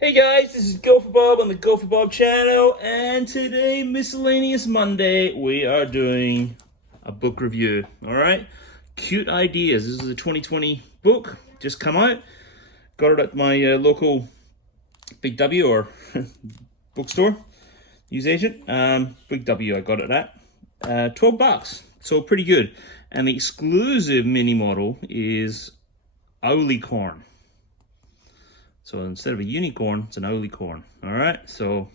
Hey guys, this is Go for Bob on the Go for Bob channel, and today, Miscellaneous Monday, we are doing a book review, alright? Cute Ideas. This is a 2020 book, just come out. Got it at my local Big W or bookstore, newsagent. Big W I got it at. 12 bucks, so pretty good. And the exclusive mini model is Owlicorn. So instead of a unicorn, it's an Owlicorn. All right, so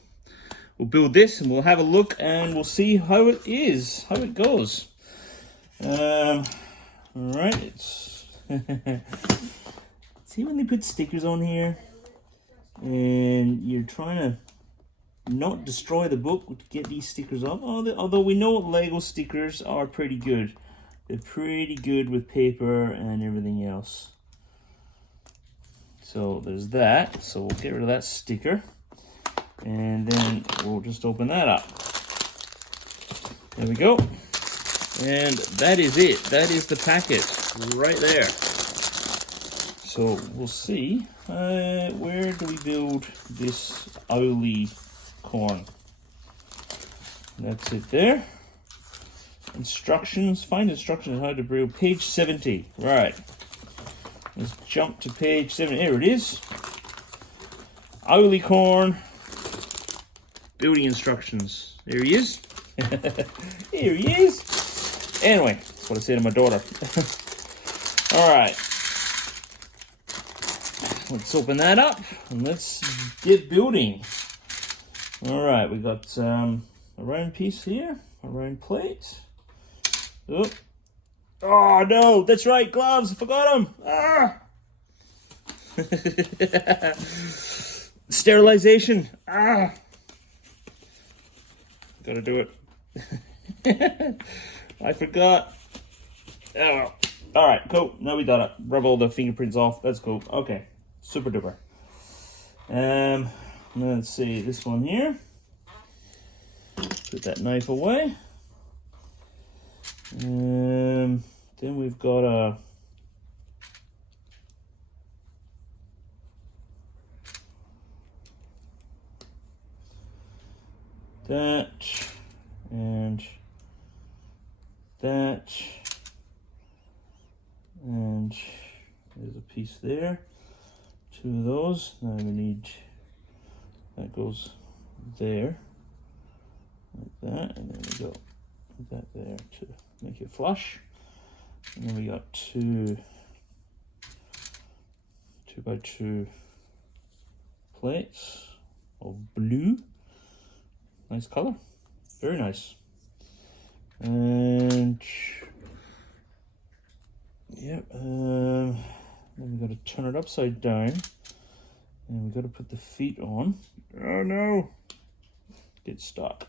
we'll build this and we'll have a look and we'll see how it is, how it goes. All right, it's see when they put stickers on here and you're trying to not destroy the book to get these stickers off. Although we know Lego stickers are pretty good. They're pretty good with paper and everything else. So there's that. So we'll get rid of that sticker. And then we'll just open that up. There we go. And that is it. That is the packet right there. So we'll see. Where do we build this Owlicorn? That's it there. Instructions. Find instructions on how to build. Page 70. Right. Let's jump to page 7. Here it is. Owlicorn. Building instructions. There he is. Here he is. Anyway, that's what I say to my daughter. Alright. Let's open that up and let's get building. Alright, we got a round piece here. A round plate. Oh. Oh no, that's right, gloves, I forgot them. Ah. Sterilization. Ah. Gotta do it. I forgot. Oh. Alright, cool. Now we got it. Rub all the fingerprints off. That's cool. Okay. Super duper. Let's see this one here. Put that knife away. Then we've got a that and that, and there's a piece there. Two of those. Now we need that goes there like that, and then we go that there to make it flush. And then we got two 2x2 plates of blue. Nice color, very nice. And yep, then we got to turn it upside down, and we got to put the feet on. Oh no, get stuck.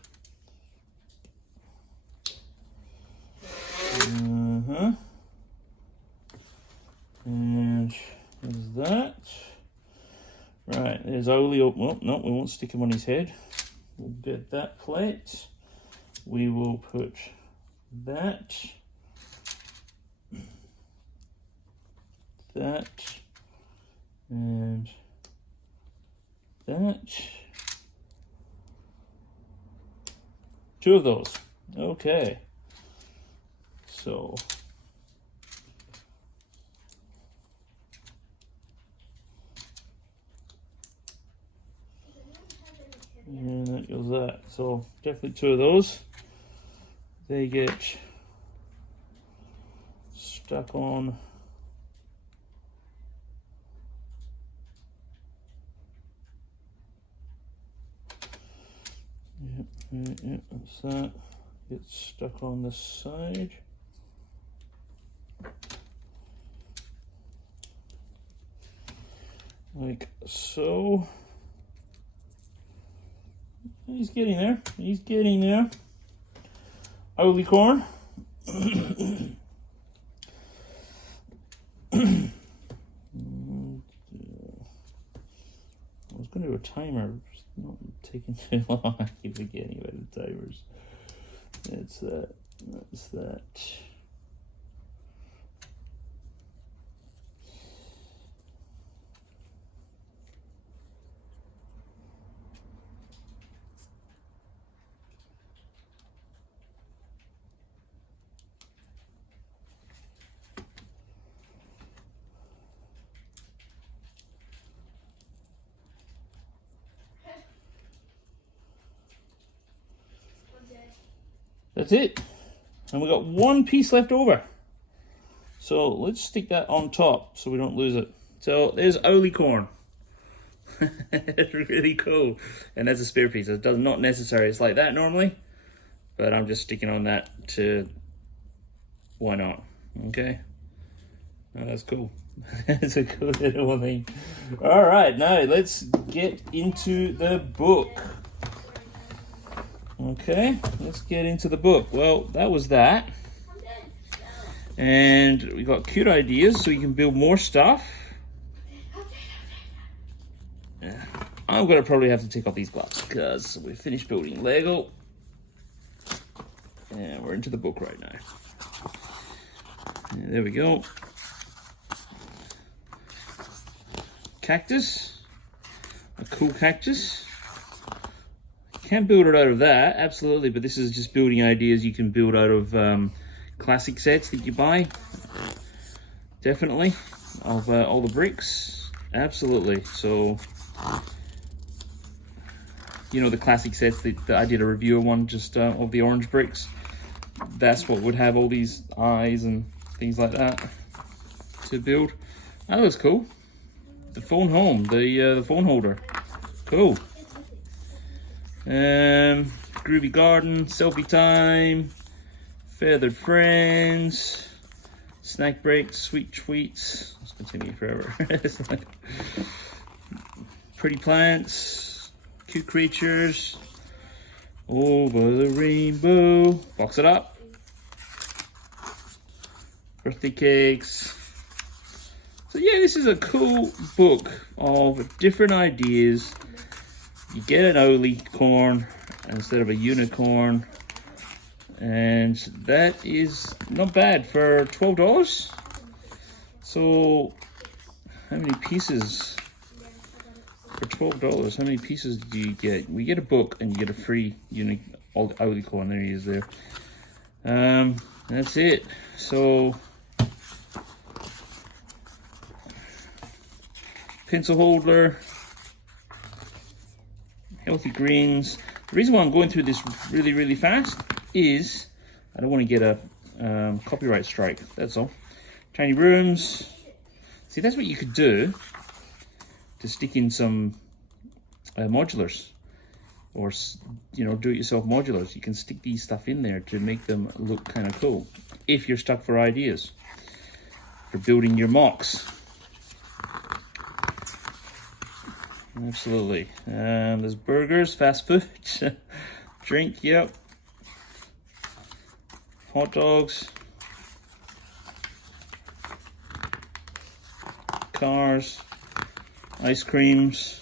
And there's that. Right, there's Oli. Oh, well, no, we won't stick him on his head. We'll get that plate. We will put that. That. And that. Two of those. Okay. So and that goes that. So definitely two of those. They get stuck on yep, that's that. Gets stuck on this side. Like so. He's getting there. He's getting there. Owlicorn. I was going to do a timer. It's not taking too long. I keep forgetting about the timers. That's that. That's that. that's it. And we got one piece left over. So let's stick that on top so we don't lose it. So there's Owlicorn. It's really cool. And that's a spare piece. It does not necessary. It's like that normally. But I'm just sticking on that to, why not? Okay. Oh, that's cool. That's a cool little thing. All right, now let's get into the book. Okay, let's get into the book. Well, that was that. And we got cute ideas so you can build more stuff. I'm gonna probably have to take off these gloves because we finished building Lego. And we're into the book right now. And there we go. Cactus. A cool cactus. Can't build it out of that, absolutely, but this is just building ideas you can build out of classic sets that you buy. Definitely. Of all the bricks. Absolutely. So, you know, the classic sets that I did a review of one just of the orange bricks. That's what would have all these eyes and things like that to build. That looks cool. The phone home, the phone holder. Cool. Groovy garden, selfie time, feathered friends, snack breaks, sweet tweets. Let's continue forever. Pretty plants, cute creatures, over the rainbow. Box it up. Birthday cakes. So yeah, this is a cool book of different ideas. You get an Owlicorn instead of a unicorn, and that is not bad for $12. So how many pieces for $12? How many pieces do you get? We get a book and you get a free Owlicorn. There he is there. That's it. So pencil holder, healthy greens. The reason why I'm going through this really fast is I don't want to get a copyright strike, that's all. Tiny rooms. See, that's what you could do to stick in some modulars, or, you know, do-it-yourself modulars. You can stick these stuff in there to make them look kind of cool if you're stuck for ideas for building your mocks. Absolutely. There's burgers, fast food, drink, yep. Hot dogs, cars, ice creams.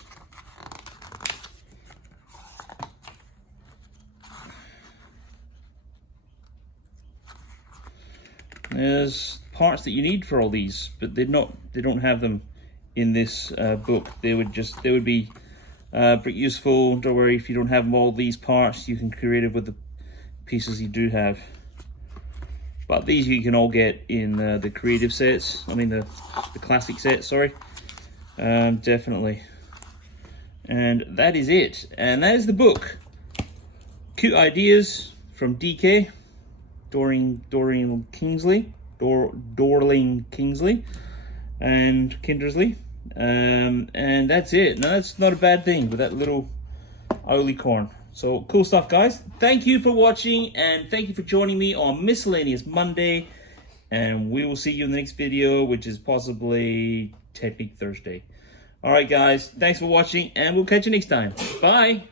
There's parts that you need for all these, but they don't have them in this book. They would be pretty useful. Don't worry if you don't have all these parts, you can create it with the pieces you do have. But these you can all get in the creative sets. I mean the classic sets, sorry. Definitely. And that is it. And that is the book. Cute ideas from DK, Dorling Kingsley, and Kindersley. And that's it. Now that's not a bad thing with that little Owlicorn. So cool stuff, guys. Thank you for watching, and thank you for joining me on Miscellaneous Monday. And we will see you in the next video, which is possibly Technique Thursday. All right, guys. Thanks for watching, and we'll catch you next time. Bye.